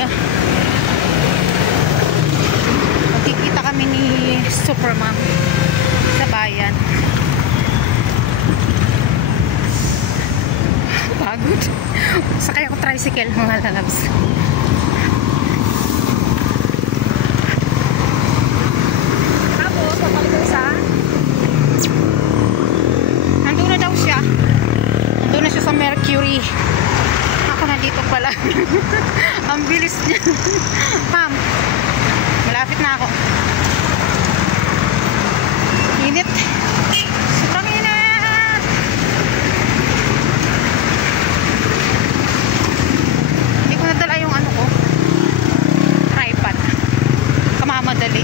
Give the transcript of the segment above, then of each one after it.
area. Magkikita kami ni Supermom sa bayan. Pagod. Sakay ako tricycle, mga lalabs. Tapos, papalit sa nandun na daw siya. Nandun na siya sa Mercury. Ako nandito pala. Ang bilis niya. Ma'am, malapit na ako. Init. Sobrang init. Hindi ko nadala yung ano ko. Tripod. Kamamadali.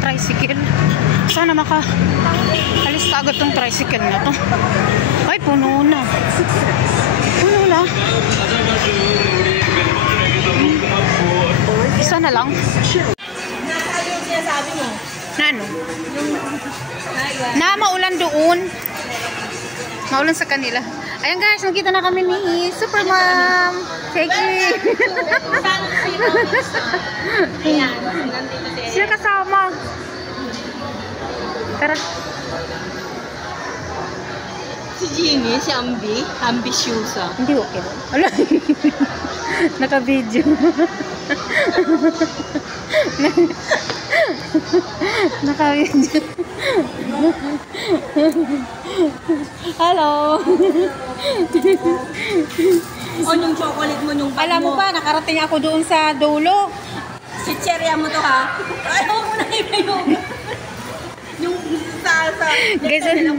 Tricycle. Sana alis ka agad tong tricycle na to. Ay, puno na. Puno na. Isa na lang. Nasaan yung sinasabi mo? Na ano? Na maulan doon. Maulan sa kanila. Ayan guys, nakita na kami ni Supermom. Thank you. Ayan, nandito si Siya kasama. Tara. Si Jeannie, si Ambi, ambisyosa. Hindi okay. Ala. Naka-video. Naka-video. Hello. O yung chocolate mo, yung bag Alam mo ba, nakarating ako doon sa dulo. Si Cherya mo to ha? Ayaw mo na yung sa Guys, tayo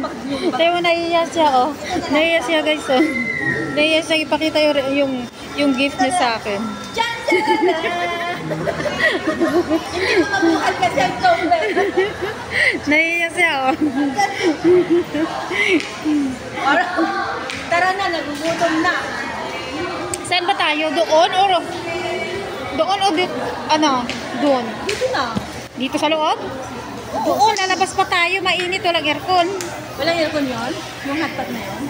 mo naiiyak siya, oh. Naiiyak siya, guys, oh. Naiiyak siya, ipakita yung gift niya sa akin. Hindi mo mabuhat ka cellphone, Naiiyak siya, oh. Tara na, nagugutom na. Saan ba tayo? Doon o dito? Ano? Doon. Dito na. Dito sa loob? Doon, lalabas pa tayo. Mainit, walang aircon. Walang aircon yun? Yung hotpot na yun?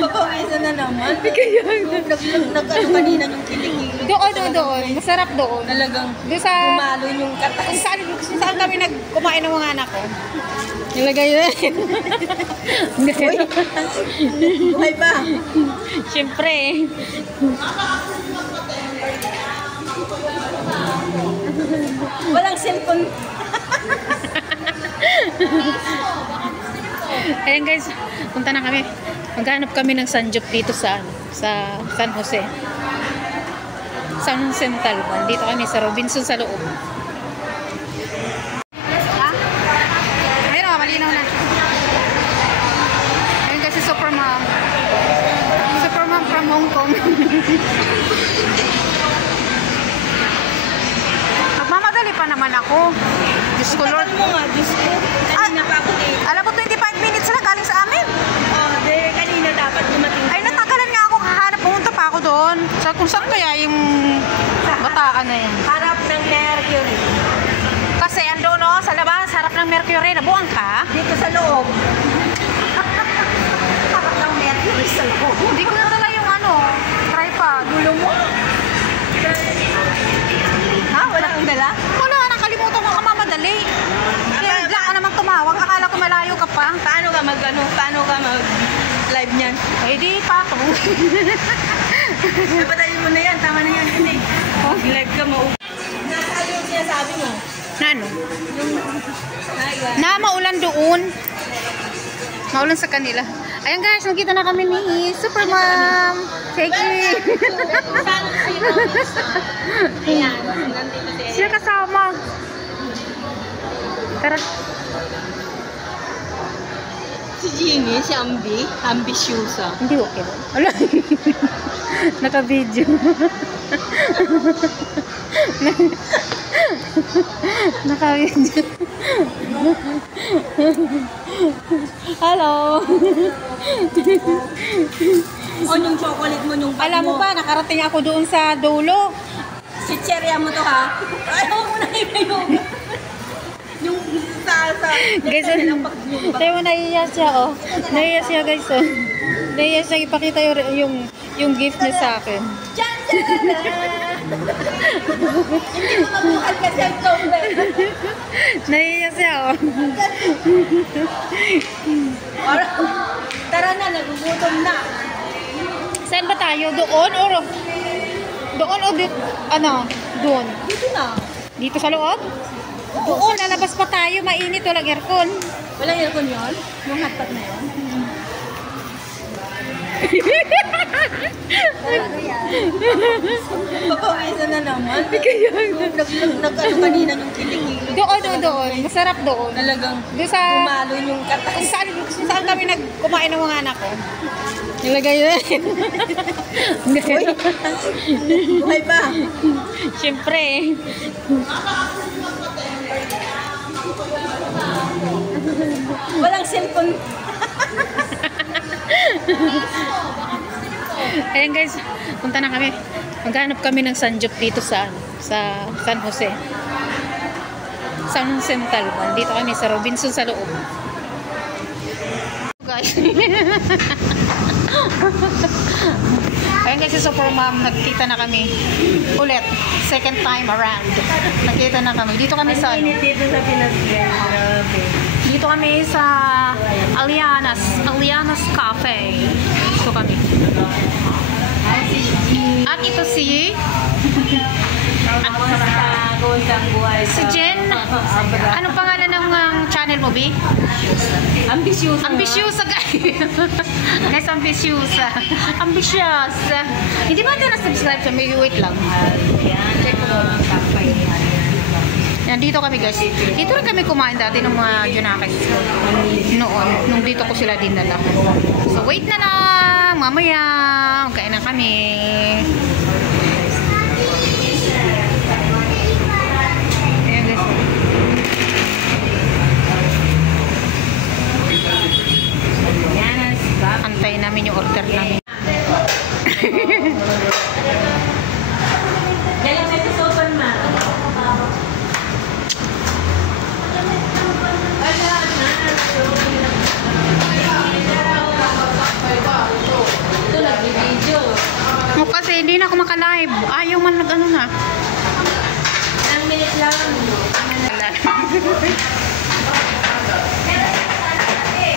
Papawisan na naman. Nag-ano kanina yung kiling-kiling. Doon. Masarap doon. Talagang Doon sa... gumalo yung katas. Saan kami kumain ng mga anak ko? Nilagay na. Buhay pa. Siyempre. Walang cellphone. Ayan guys, punta na kami. Maghanap kami ng Sanjop dito sa San Jose. San Jose Montalban. Dito kami sa Robinson sa loob. Ayun o, malinaw na. Ayun kasi Supermom. Supermom from Hong Kong. Magmamadali pa naman ako. Diyos ko Lord. Tagal mo nga, Diyos ko. Kanina pa ako eh. Alam mo, 25 minutes lang galing sa amin. Kanina dapat dumating. Ay, natagalan nga ako kahanap. Pumunta pa ako doon. Kung saan kaya yung bataan na yan. Harap ng Mercury. Kasi ando no, sa labas, harap ng Mercury. Nabuang ka? Dito sa loob. Harap ng Mercury sa loob. Hindi ko nadala yung tripod. Gulo mo. Ha? Wala kang dala? Wala, nakalimutan ko kamamadali. Kaya bigla ka naman tumawag. Akala ko malayo ka pa. Paano ka mag-live niyan? Eh di pa ako. Napatayin mo na yan. Tama na yan. Hindi. Live ka mo. Nasaan yung sinasabi mo? Na ano? Yung... Na maulan doon. Maulan sa kanila. Ayan guys, nakita na kami ni Supermom. Thank you. Ayan, nandito si Siya kasama. Tara. Si Jeannie, si Ambi, ambisyosa. Hindi okay. Ala. Naka-video. Naka-video. Hello. O yung chocolate mo, mo yung bag Alam mo ba, nakarating ako doon sa dulo. Chicherya mo to ha. Ay, huwag mo na yung yung sa Guys, yung bag yung bag. tayo mo naiiyak siya, oh. Naiiyak siya, guys, oh. Naiiyak siya, ipakita yung gift niya sa akin. Diyan, hindi mo mabuhat kasi ang cover. Naiiyak siya, oh. Tara na, nagugutom na. Saan ba tayo? Doon o dito? Ano? Doon. Dito na. Dito sa loob? Doon, lalabas pa tayo. Mainit, walang aircon. Walang aircon yun? Yung hotpot na yun? Talaga yan. Papawisan na naman. Nag-ano kanina yung kiling-kiling. Doon. Masarap doon. Talagang Doon sa... gumalo yung katas. Kung saan kami kumain ng mga anak ko. Nilagay yun. Uy, buhay pa. Siyempre. Walang cellphone. Ayan guys, punta na kami. Maghanap kami ng sanjop dito sa San Jose. San Jose Montalban. Dito kami sa Robinson sa loob. Guys. Ayan guys, si Super Mom, nagkita na kami ulit. Second time around. Nagkita na kami. Dito kami sa ano? Dito sa Pinas. Dito kami sa Alianas Cafe. Dito kami. At ito si si Jen. Anong pangalan ng channel mo, B? Ambisyosa. Ambisyosa, guys. Guys, ambisyosa. Ambisyosa. Hindi ba ito na-subscribe siya? May wait lang. Check ko. Yan, dito kami guys. Dito rin kami kumain dati ng mga Junakis noon. Nung dito ko sila dinala. So, wait na lang. Mamaya, kain na kami. Ayan guys. Antayin namin yung order namin. Galing sa sopan ma. Ito nag-video. O kasi hindi na ako maka-live. Ayaw man nag-ano na. Ilang minute lang.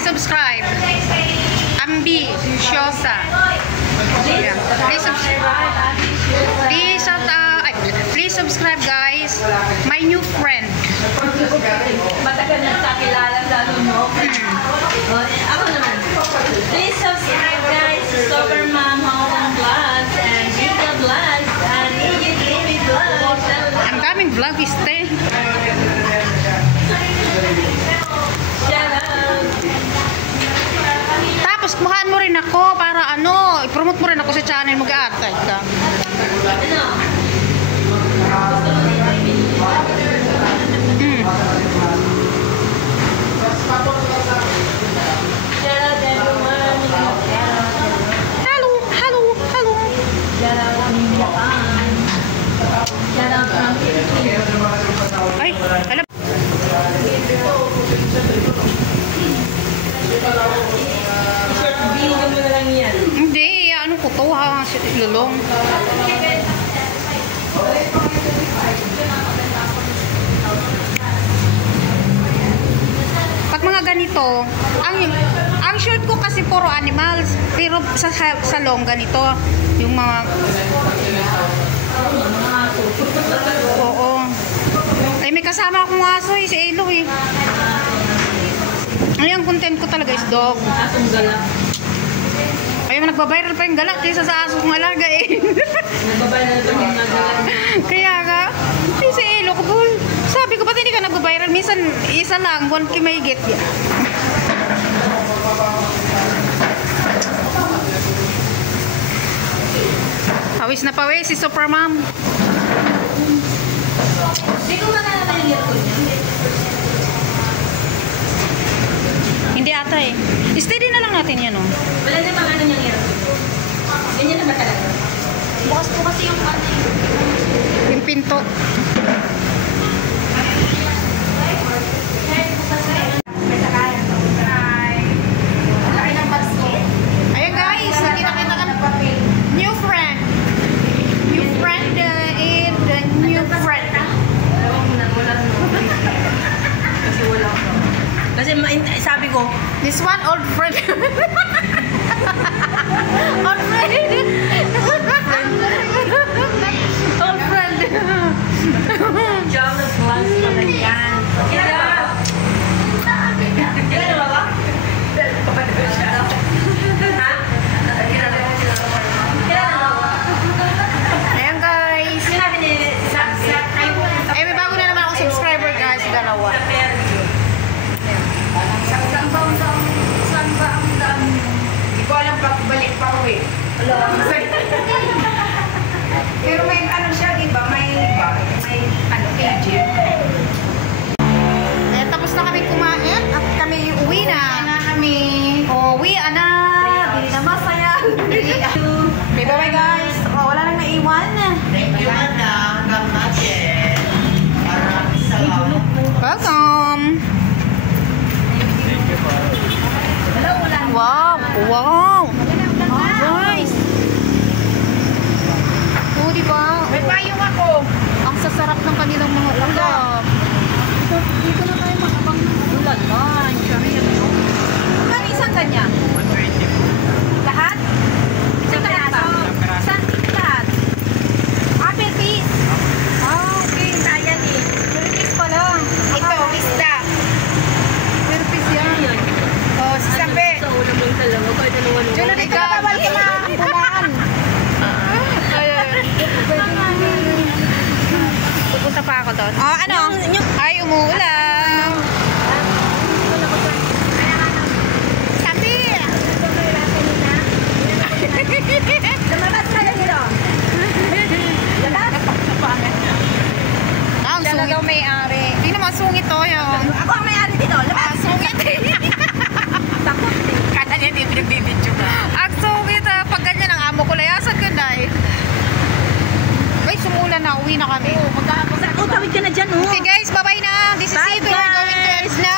Subscribe. Ambi Shosa. Yeah. Please subscribe guys. My new friend. Matagal na sa kilala sa mo. Ako naman. Please subscribe guys to Super Mom Home Vlogs and Gita Vlogs and Iggy Vlogs. Ang daming vlogiste. Shout out. Tapos kumahan mo rin ako para ano, i-promote mo rin ako sa channel mo ga-attach ka. Ano? Shout out everyone. Hello. Shout out from Japan. Shout out from Philippines. Ay, alam. Short video mo na lang yan. Hindi, ano ko to ha, lulong. Pag mga ganito, ang short ko kasi puro animals, pero sa long ganito, yung mga oo. Ay may kasama akong aso si Elo eh. Ay, ang content ko talaga is dog. Asong gala. Ay, nagbabiral pa yung galat kaysa sa aso kong alaga eh. Nagbabayad pa yung mga gala. Kaya ka, si Elo ko po. Sabi ko, ba't hindi ka nagbabiral? Minsan, isa lang, 1K may get yan. Pawis na pawis si Super Mom. Hindi ko makakala yung earphone niya. Hindi ata eh. Steady na lang natin yan oh. Wala namang ano niyang earphone. Ganyan naman talaga. Bukas po kasi yung ano Yung pinto. Ayan guys, hindi na kita new friend. New friend and the new friend. Kasi sabi ko, This one, old friend. Old friend. Old friend. job of class pa na yan. Ayan guys. Eh, may bago na naman ako subscriber guys, dalawa. Saan ba ang daan? Hindi ko alam balik pa uwi. Pero may ano siya, di ba? May ano, agent. Eh, tapos na kami kumain at kami uwi na. Uwi na. Hindi na masaya. Okay, bye-bye guys. Oh, wala nang naiwan. Thank you, Ana. Kamatin. Maraming salamat. Welcome. Wow. Wow. Guys. Oh, di ba? May payong ako. Ang sasarap ng kanilang mga ulam. Dito na tayo makabang ng ulan. Ano isang ganyan? Lahat? Isang peraso? Isang lahat? Per piece? Ah, okay. Sayang eh. Per piece pala. Ito, isda. Per piece yan. Oh, si Sabi. Sa ulam lang talaga. Kahit ano-ano. Diyan na dito na bawal ka kumaan. Pupunta pa ako doon. Oh, ano? Ay, umuulan. Sabi! Lumabas ka na dito. Ang sungit. may-ari. Hindi naman sungit to yun. Ako ang may-ari dito. Ah, sungit. Kata niya hindi pinagbibidyo ka. Ang sungit ah. Pag ganyan ang amo ko, layasan ka dahil. Guys, sumulan na. Uwi na kami. Tawid ka na dyan, oh. Okay guys, bye-bye na. This is Bye, it. We're going to guys. end na.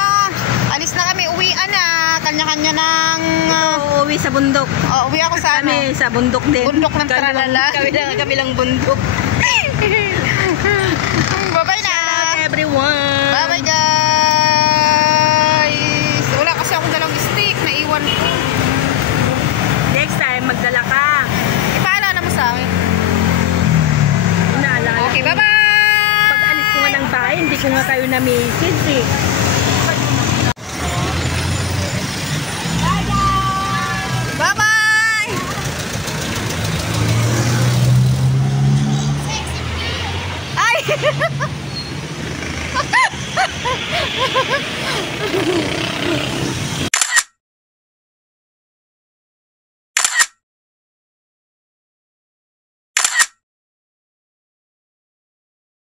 Alis na kami. Uwian na. Kanya-kanya ng... Uuwi sa bundok. uwi ako sa ano. Kami sa bundok din. Bundok ng tralala. Kami lang bundok. Bye-bye na. Everyone. Bye-bye guys. Wala kasi akong dalang stick. Naiwan ko. Next time, magdala ka. Ipaalala mo sa akin. Naalala. Okay, bye-bye. Pag alis ko nga ng bahay, hindi ko nga kayo na-message eh. Bye-bye.